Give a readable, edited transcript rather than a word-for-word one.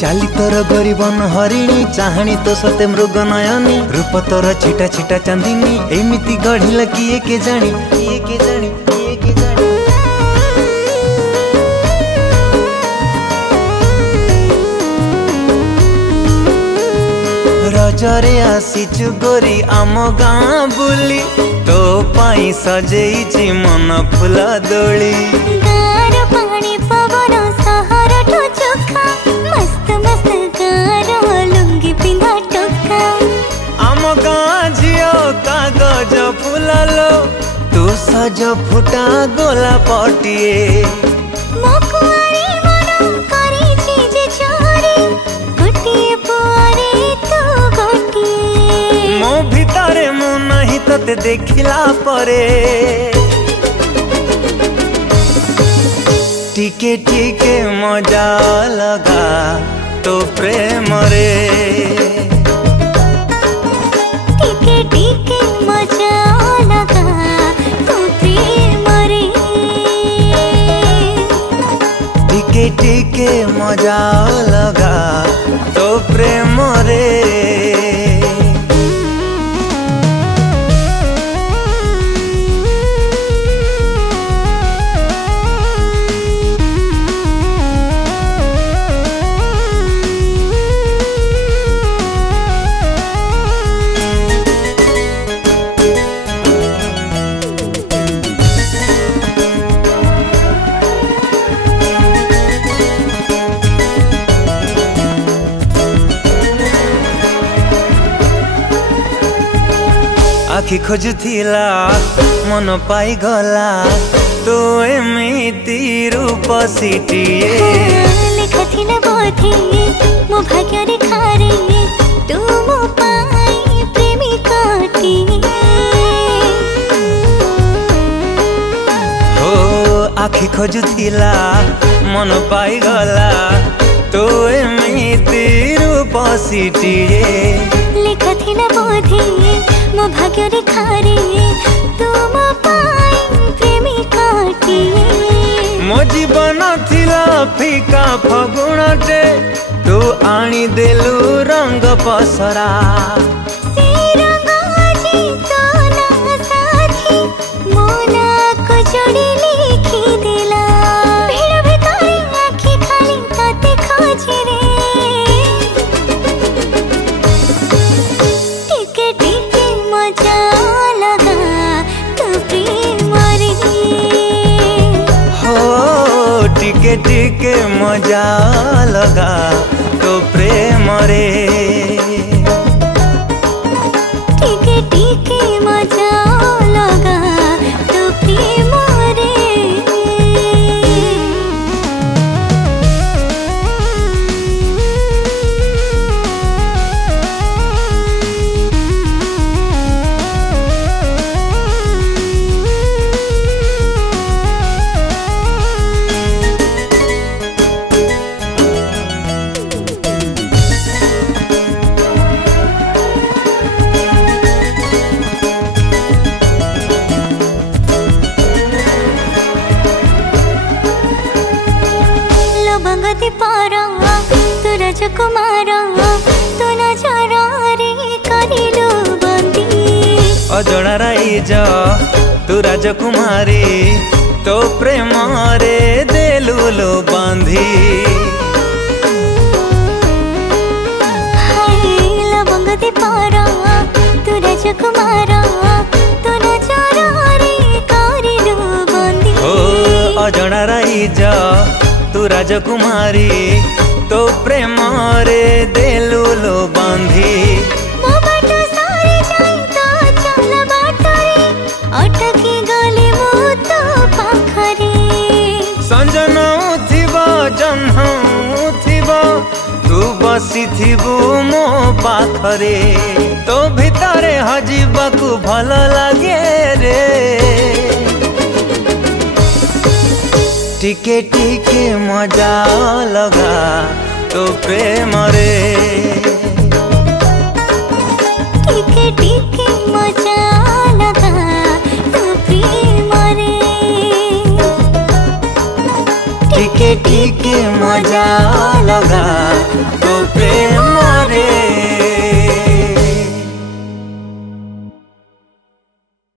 चाली तोर गरीबन हरिणी चाहणी तो सते मृग नयनी रूप तोर छिटा छिटा चांदिनी एमिति गढ़िल किए के जानी किए के जानी किए के जानी। रजरे आसीचु गोरी आम गाँ बुली तो पाई सजेइछि मन फुला दोली। कागज फुलालो तू सज फुटा गोला पटिए मो भितरे मु नहीं तते देखिला परे टिके टिके मजा लगा तो प्रेम रे टिके मजा लगा तो प्रेम रे टिके टिके मजा लगा तो प्रेम रे। आखि खोजुथिला मन पाई गला तो एमिति रूप सिटिए लेखा थिला बोधे मो भाग्य रेखा रे तू मो पाई प्रेमिकाटिए हो आखि खोजुथिला मन पाई गला तो एमिति रूप सिटिए लेखा थिला बोधे मो भाग्य रेखा रे तू मो पाई प्रेमिकाटिए मो जीवन थिला फीका फगुणटे तू आनी देलु रंग पसरा से रंग जी तो ना साथी मोना को जोड़ी लिखी देला भीड़ भितरे आँखी खाली ताते खोजे रे टिके टिके मजा लगा तो प्रेम रे हो टिके टिके मजा लगा तो प्रेम रे टिके टिके मजा लगा तो प्रेम रे। लवंगति पारा तू राजकुमार तू नजरा रे करिलो बंदी अजଣା राइज तू राजकुमारी तो प्रेम रे देलु लो बांधी हाय लवंगति पारा तू राजकुमार तू नजरा रे करिलो बंदी हो अजଣା राइज तू राजकुमारी तो प्रेम रे देलु लो बांधी मो बाट सारी जाई तो चल बाट रे अटकी गली मो तो पाखरे संजन थिबा जह्न थिबा तू बसी थिबु मो पाखरे तो भितरे हजिबाकू भल लागे रे टिके टिके मजा लगा तो प्रेम रे टिके टिके मजा लगा तो प्रेम रे टिके टिके मजा लगा